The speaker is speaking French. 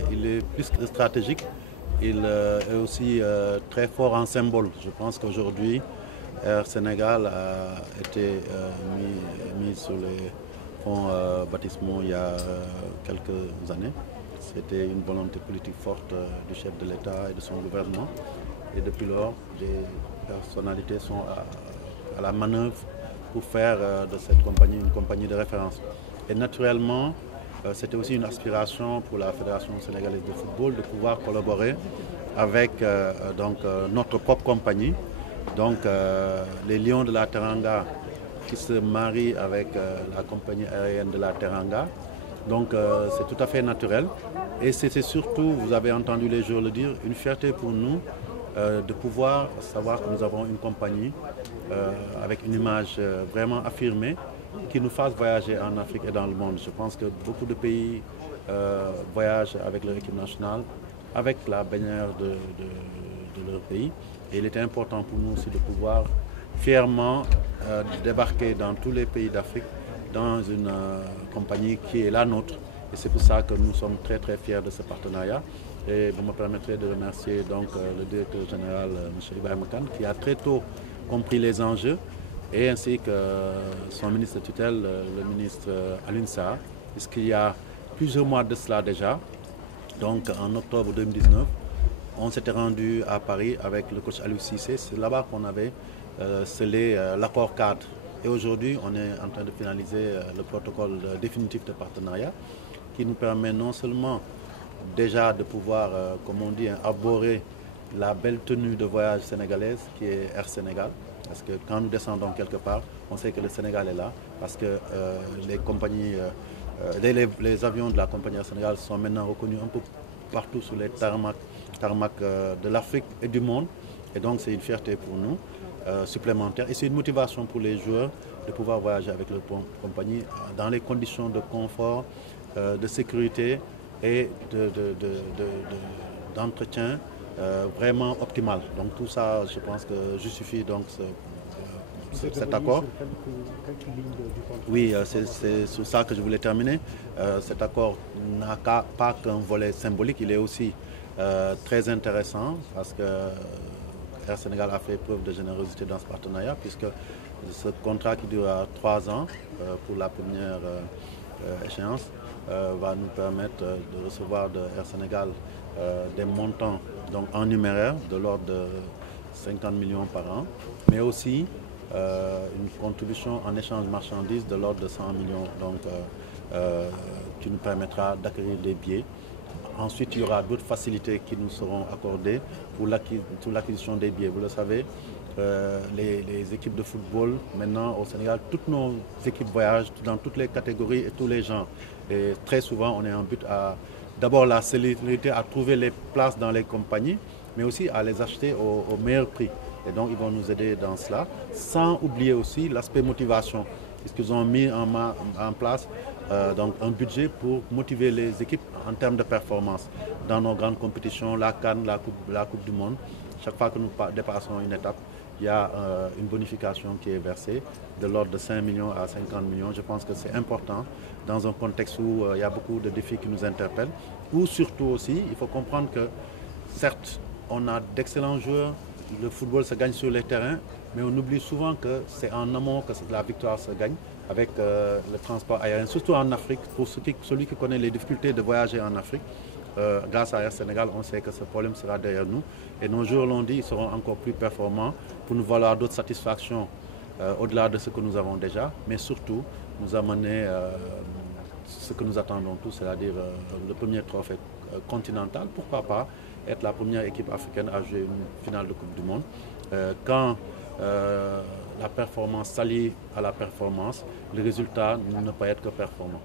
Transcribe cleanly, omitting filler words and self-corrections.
Il est plus que stratégique, il est aussi très fort en symbole. Je pense qu'aujourd'hui, Air Sénégal a été mis sur les fonds baptismaux il y a quelques années. C'était une volonté politique forte du chef de l'État et de son gouvernement. Et depuis lors, des personnalités sont à la manœuvre pour faire de cette compagnie une compagnie de référence. Et naturellement, c'était aussi une aspiration pour la Fédération sénégalaise de football de pouvoir collaborer avec notre propre compagnie. Donc les Lions de la Teranga qui se marient avec la compagnie aérienne de la Teranga. Donc c'est tout à fait naturel. Et c'est surtout, vous avez entendu les joueurs le dire, une fierté pour nous de pouvoir savoir que nous avons une compagnie avec une image vraiment affirmée qui nous fasse voyager en Afrique et dans le monde. Je pense que beaucoup de pays voyagent avec leur équipe nationale, avec la bannière de leur pays. Et il était important pour nous aussi de pouvoir fièrement débarquer dans tous les pays d'Afrique dans une compagnie qui est la nôtre. Et c'est pour ça que nous sommes très très fiers de ce partenariat. Et vous me permettrez de remercier donc le directeur général, M. Ibrahim Khan, qui a très tôt compris les enjeux, et ainsi que son ministre de tutelle, le ministre Alioune Sarr, puisqu'il y a plusieurs mois de cela déjà, donc en octobre 2019, on s'était rendu à Paris avec le coach Aliou Cissé. C'est là-bas qu'on avait scellé l'accord cadre. Et aujourd'hui, on est en train de finaliser le protocole définitif de partenariat qui nous permet non seulement déjà de pouvoir, comme on dit, arborer la belle tenue de voyage sénégalaise qui est Air Sénégal. Parce que quand nous descendons quelque part, on sait que le Sénégal est là. Parce que les compagnies, les avions de la compagnie Air Sénégal sont maintenant reconnus un peu partout sur les tarmacs de l'Afrique et du monde. Et donc c'est une fierté pour nous supplémentaire. Et c'est une motivation pour les joueurs de pouvoir voyager avec leur compagnie dans les conditions de confort, de sécurité et d'entretien vraiment optimal. Donc tout ça, je pense que justifie donc cet accord. Oui, c'est sur ça que je voulais terminer. Cet accord n'a pas qu'un volet symbolique, il est aussi très intéressant parce que Air Sénégal a fait preuve de générosité dans ce partenariat, puisque ce contrat qui dure 3 ans pour la première échéance va nous permettre de recevoir de Air Sénégal des montants donc en numéraire de l'ordre de 50 millions par an, mais aussi une contribution en échange de marchandises de l'ordre de 100 millions, donc qui nous permettra d'acquérir des billets. Ensuite, il y aura d'autres facilités qui nous seront accordées pour l'acquisition des billets. Vous le savez, les équipes de football, maintenant au Sénégal, toutes nos équipes voyagent dans toutes les catégories et tous les genres. Et très souvent, on est en but à d'abord la célérité, à trouver les places dans les compagnies, mais aussi à les acheter au meilleur prix. Et donc, ils vont nous aider dans cela, sans oublier aussi l'aspect motivation, puisqu'ils ont mis en place donc un budget pour motiver les équipes en termes de performance dans nos grandes compétitions, la CAN, la Coupe du Monde. Chaque fois que nous dépassons une étape, il y a une bonification qui est versée de l'ordre de 5 millions à 50 millions. Je pense que c'est important dans un contexte où il y a beaucoup de défis qui nous interpellent. Ou surtout aussi, il faut comprendre que certes, on a d'excellents joueurs, le football se gagne sur les terrains, mais on oublie souvent que c'est en amont que la victoire se gagne avec le transport aérien, surtout en Afrique. Pour celui qui connaît les difficultés de voyager en Afrique, grâce à Air Sénégal, on sait que ce problème sera derrière nous. Et nos joueurs l'ont dit, ils seront encore plus performants pour nous valoir d'autres satisfactions au-delà de ce que nous avons déjà, mais surtout nous amener ce que nous attendons tous, c'est-à-dire le premier trophée continental. Pourquoi pas être la première équipe africaine à jouer une finale de Coupe du Monde. Quand la performance s'allie à la performance, le résultat ne peut être que performant.